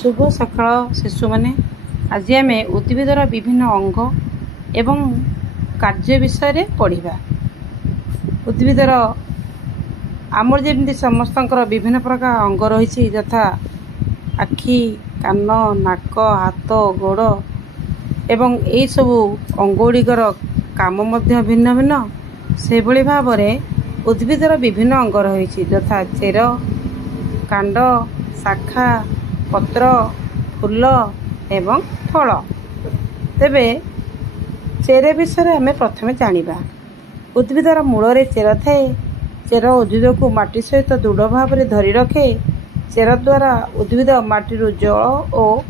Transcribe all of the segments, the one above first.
शुभ सकाळ शिशु माने आज आम उद्भिदर विभिन्न अंग एवं कार्य विषय पढ़ा। उद्भिदर आमर जमी समस्त विभिन्न प्रकार अंग रही यथा आखि कान नाक हाथ गोड़ एवं यही सब अंगुड़िकर काम भिन्न भिन्न से भली भाव उद्भिदर विभिन्न अंग रही यथा चेर कांड शाखा पत्र फूल एवं फल। तेबे चेर विषय आम प्रथमे जानिबा। उद्भिदर मूल रे चेर थाए। चेर उद्भिद को माटी सहित दृढ़ भाव में धरी रखे। चेर द्वारा उद्भिद माटीर जल और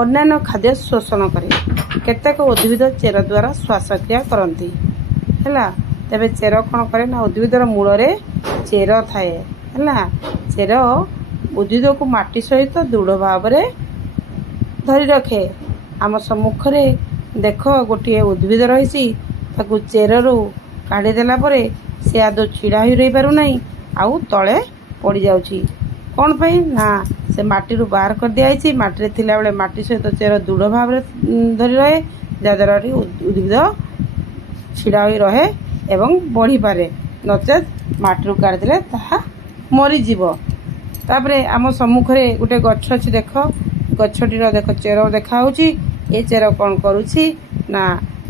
अन्य खाद्य शोषण करे। केतेक उद्भिद चेर द्वारा श्वासक्रिया करती है। तेबे चेर कौन करे ना उद्भिदर मूल रे चेर थाए है। चेर उद्भिद को माटी सहित दृढ़ भाव में धरी रखे। आम सम्मुख में देख गोटे उद्भिद रही चेरु काढ़ीदेला से आदौ छिड़ा ही रही पार ना आउ तले पड़ जाऊँगी। कौन पाई ना से माटी बाहर कर दिखाई। माटी थिला बेले माटी सहित चेर दृढ़ भाव में धरी रहे जहाद्वारा उद्भिद छिड़ा ही रहे एवं बढ़ी पारे नचेत माटी काढ़ीदेले ताहा मरीज। तापरे आम सम्मुख में गोटे गछ अच्छी देख गछटीर देख चेर देखा ये चेर कौन करुछि ना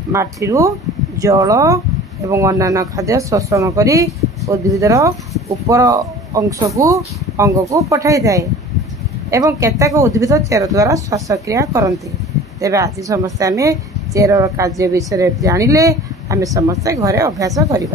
माटी जल एवं अन्य खाद्य शोषण करी उद्भिदर ऊपर अंश को अंग को पठाई थाए एवं केतेक उद्भिद चेर द्वारा श्वासक्रिया करती। तेबे आज समस्ते आम चेर कार्य विषय जानिले आम समस्ते घरे अभ्यास करिबा।